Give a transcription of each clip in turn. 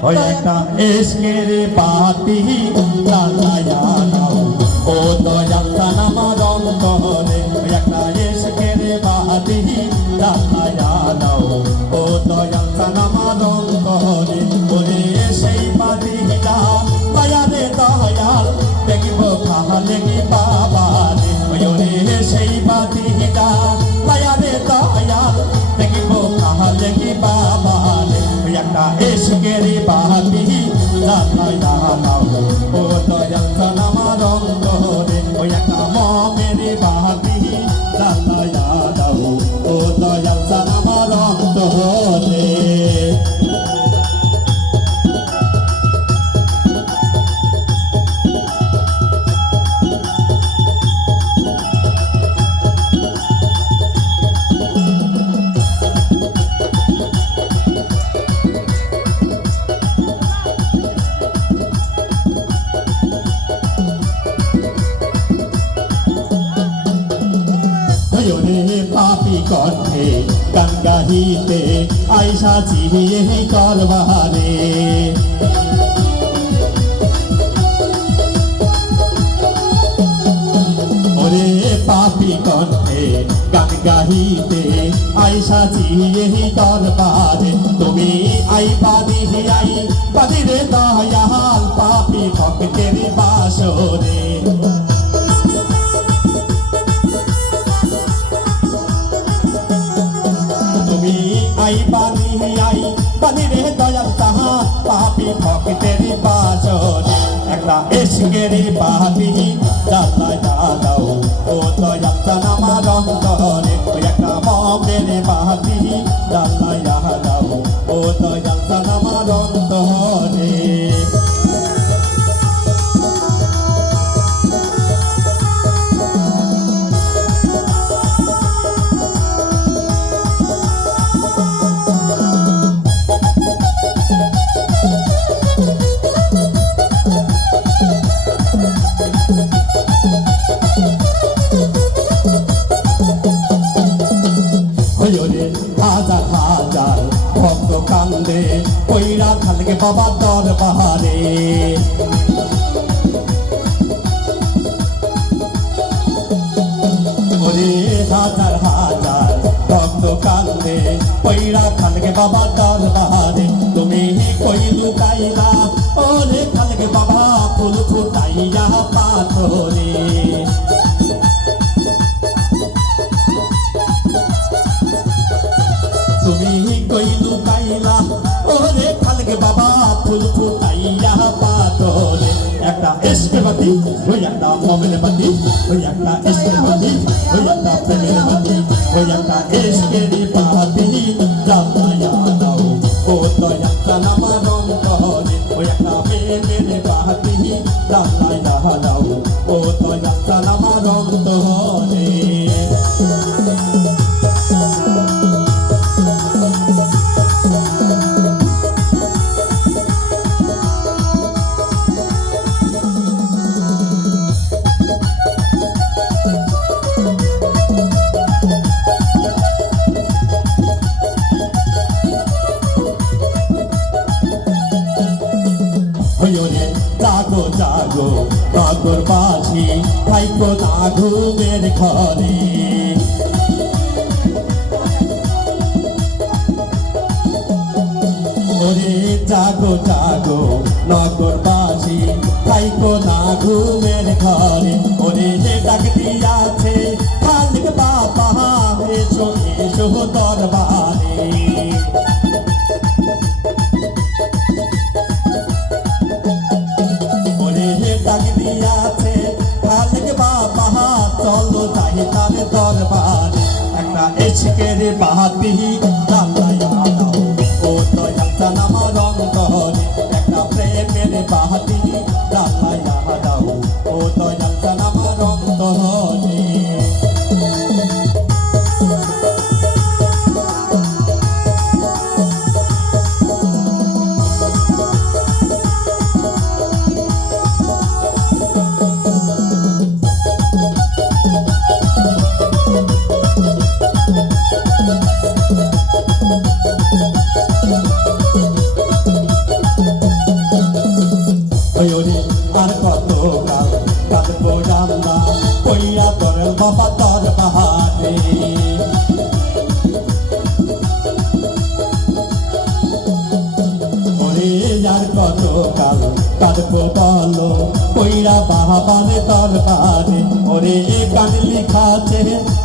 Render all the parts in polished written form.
ওই একটা এসকের বাতি জ্বালায়া দাও ও দয়াল জান আমার অন্তরে ওই একটা এসকের বাতি জ্বালায়া দাও ও দয়াল জান আমার অন্তরে ওরে সেই বাতিটা মায়ারে দয়াল দেখিব খালে কি বাবা রে ওরে সেই বাতিটা মায়ারে দয়াল দেখিব খালে কি বাবা রে একটা এসকের বাতি জ্বালায়া দাও ও দয়াল জান আমার অন্তরে ওই একটা মমের বাতি জ্বালায়া দাও ও দয়াল জান আমার অন্তরে পাপি কণ্ঠে গান গাহিতে আইসা চিহিয়ে করবারে ওরে পাপি কণ্ঠে গান গাহিতে আইসা চিহিয়ে করবারে তুমি আই পাদি রে দয়াল পাপি ভক্তের বাসরে আই পানি রে দয়াল তাহা পাপি ভক্তের বাসরে একটা এসকের বাতি জ্বালায়া দাও ও দয়াল জান আমার অন্তরে ওই একটা মমের বাতি জ্বালায়া দাও ও দয়াল জান আমার অন্তরে হাজার হাজার ভক্ত কান্দে কইরা খালকে বাবা দরবারে ওরে হাজার হাজার ভক্ত কান্দে কইরা খালকে বাবা দরবারে তুমি কই লুকাইলা ওরে খালকে বাবা ফুল ফুটাইয়া পাথরে তুমি কই লুকাইলা ওরে খালকে বাবা ফুল ফুটাইয়া পাথরে একটা এসকে বাতি ওই একটা মমের বাতি ওই একটা এসকে বাতি ওই একটা প্রেমের বাতি ওই একটা এসকের বাতি জ্বালায়া দাও ও দয়াল জান আমার অন্তরে ওই একটা প্রেমের বাতি জ্বালায়া দাও ও দয়াল জান আমার অন্তরে জাগো জাগো নগর বাসী থাইকো না ঘুমের ঘরে ওরে জাগো জাগো নগর বাসী থাইকো না ঘুমের ঘরে ওরে যে ডাক দিয়াছে খালিক বাবা এসো এসো দরবারে চলো যাই তার দরবারে একটা এসকের বাতি জ্বালায়া দাও ও দয়াল জান আমার অন্তরে একটা প্রেমের বাতি জ্বালায়া দাও ও দয়াল জান আমার অন্তরে কত কাল কাঁদবো বলো কইরা বাহাবারে দরবারে ওরে এ গান লিখাছে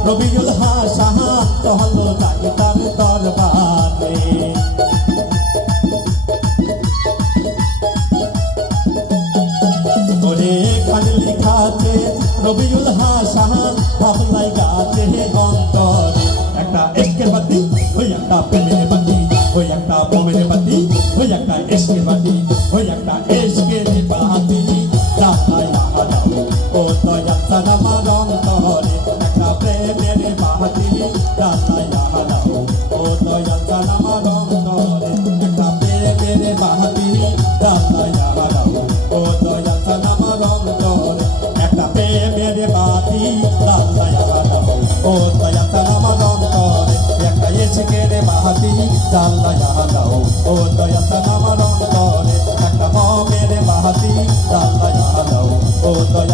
রবিউল হাসান চলো যাই তার দরবারে ওরে গান লিখাছে রবিউল হাসান ভাবলাই গাছে অন্তরে একটা ইশকের বাতি ওই একটা প্রেমের বাতি ওই একটা মোমের বাতি ওই একটা ইশকের বাতি ওই একটা ইশকের বাতি জানাই দাও ও দয়াল সালাম অন্তরে একটা প্রেমের বাতি জানাই দাও ও দয়াল সালাম অন্তরে একটা প্রেমের বাতি জানাই দাও ও দয়াল সালাম অন্তরে একটা প্রেমের বাতি জানাই দাও ও দয়াল সালাম অন্তরে একটা ইশকের বাতি জানাই দাও ও দয়াল সালাম অন্তরে একটা মোমের বাতি জানাই দাও ও দয়াল